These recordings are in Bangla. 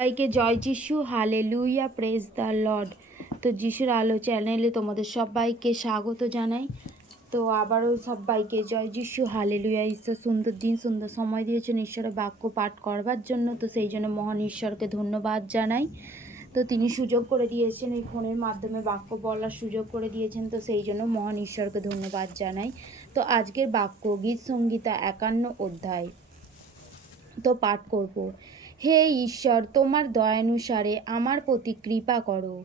সবাইকে জয় যিশু হালে লুইয়া প্রেজ দ্য লর্ড তো যিশুর আলো চ্যানেলে তোমাদের সবাইকে স্বাগত জানাই। তো আবারও সবাইকে জয় যিশু হালে লুইয়া ঈশ্বর সুন্দর দিন, সুন্দর সময় দিয়েছেন, ঈশ্বরের বাক্য পাঠ করবার জন্য। তো সেই জন্য মহান ঈশ্বরকে ধন্যবাদ জানাই। তো তিনি সুযোগ করে দিয়েছেন, এই ফোনের মাধ্যমে বাক্য বলার সুযোগ করে দিয়েছেন। তো সেই জন্য মহান ঈশ্বরকে ধন্যবাদ জানাই। তো আজকের বাক্য গীত সঙ্গীতা একান্ন অধ্যায়। তো পাঠ করব। হে ঈশ্বর, তোমার দয়ানুসারে আমার প্রতি কৃপা করো।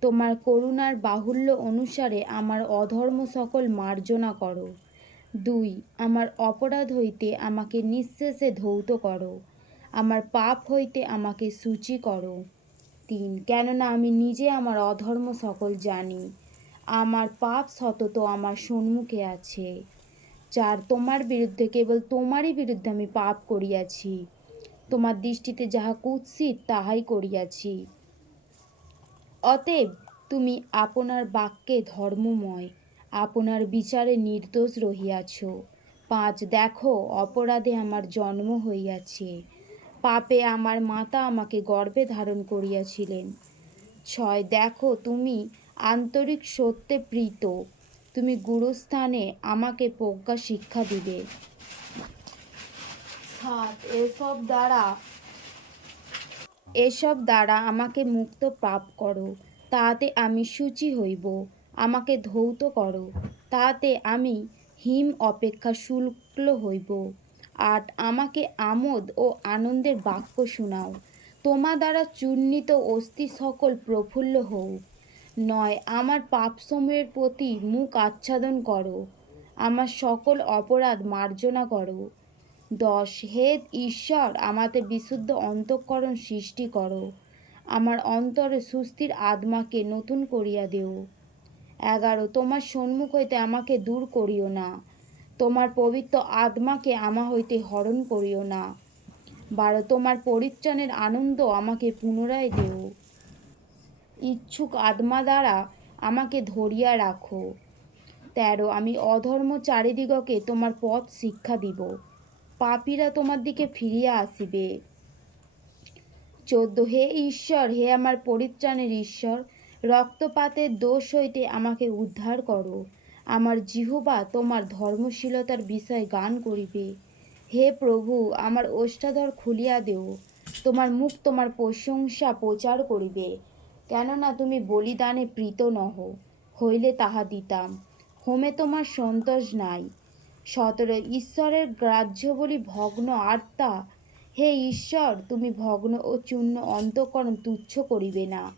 তোমার করুণার বাহুল্য অনুসারে আমার অধর্ম সকল মার্জনা করো। দুই, আমার অপরাধ হইতে আমাকে নিঃশেষে ধৌত করো। আমার পাপ হইতে আমাকে সূচি করো। তিন, কেননা আমি নিজে আমার অধর্ম সকল জানি। আমার পাপ সতত আমার সম্মুখে আছে। চার, তোমার বিরুদ্ধে কেবল তোমারই বিরুদ্ধে আমি পাপ করিয়াছি। তোমার দৃষ্টিতে যাহা কুৎসিত, তাহাই করিয়াছি। অতএব তুমি আপনার বাক্যে ধর্মময়, আপনার বিচারে নির্দোষ রহিয়াছ। পাঁচ, দেখো, অপরাধে আমার জন্ম হইয়াছে। পাপে আমার মাতা আমাকে গর্ভে ধারণ করিয়াছিলেন। ছয়, দেখো, তুমি আন্তরিক সত্যে প্রীত। তুমি গুরুস্থানে আমাকে প্রজ্ঞা শিক্ষা দিবে। সাত এসব দ্বারা এসব দ্বারা আমাকে মুক্ত পাপ করো, তাতে আমি সূচি হইব, আমাকে ধৌত করো, তাতে আমি হিম অপেক্ষা শুল্ক হইব। আট আমাকে আমোদ ও আনন্দের বাক্য শোনাও। তোমা দ্বারা চূর্ণিত অস্থি সকল প্রফুল্ল হোক নয়, আমার পাপসমূহের প্রতি মুখ আচ্ছাদন করো। আমার সকল অপরাধ মার্জনা করো। দশ হে ঈশ্বর, আমাতে বিশুদ্ধ অন্তঃকরণ সৃষ্টি করো। আমার অন্তরে সুস্থির আত্মাকে নতুন করিয়া দেও। এগারো, তোমার সম্মুখ হইতে আমাকে দূর করিও না। তোমার পবিত্র আত্মাকে আমা হইতে হরণ করিও না। বারো, তোমার পরিত্রাণের আনন্দ আমাকে পুনরায় দেও। ইচ্ছুক আত্মা দ্বারা আমাকে ধরিয়া রাখো। তেরো, আমি অধর্ম চারিদিগকে তোমার পথ শিক্ষা দিব। পাপীরা তোমার দিকে ফিরিয়া আসিবে। চোদ্দ, হে ঈশ্বর, হে আমার পরিত্রাণের ঈশ্বর, রক্তপাতের দোষ হইতে আমাকে উদ্ধার করো। আমার জিহবা তোমার ধর্মশীলতার বিষয়ে গান করিবে। হে প্রভু, আমার ওষ্ঠাধর খুলিয়া দেও। তোমার মুখ তোমার প্রশংসা প্রচার করিবে। কেননা তুমি বলিদানে প্রীত নহ, হইলে তাহা দিতাম। হোমে তোমার সন্তোষ নাই। সতেরো, ঈশ্বরের গ্রাহ্য বলি ভগ্ন আত্মা। হে ঈশ্বর, তুমি ভগ্ন ও চূর্ণ অন্তকরণ তুচ্ছ করিবে না।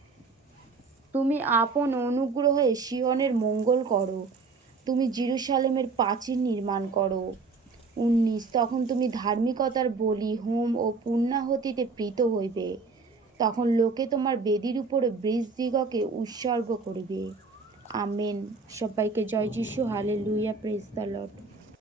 তুমি আপন অনুগ্রহে শিয়নের মঙ্গল করো। তুমি জিরুসালেমের প্রাচীর নির্মাণ করো। উনিশ, তখন তুমি ধার্মিকতার বলি হোম ও পুণ্যাহতিতে প্রীত হইবে। তখন লোকে তোমার বেদির উপরে বৃষ দিগকে উৎসর্গ করিবে। আমেন। সবাইকে জয় যিশু। হালে লুইয়া প্রেস দ্য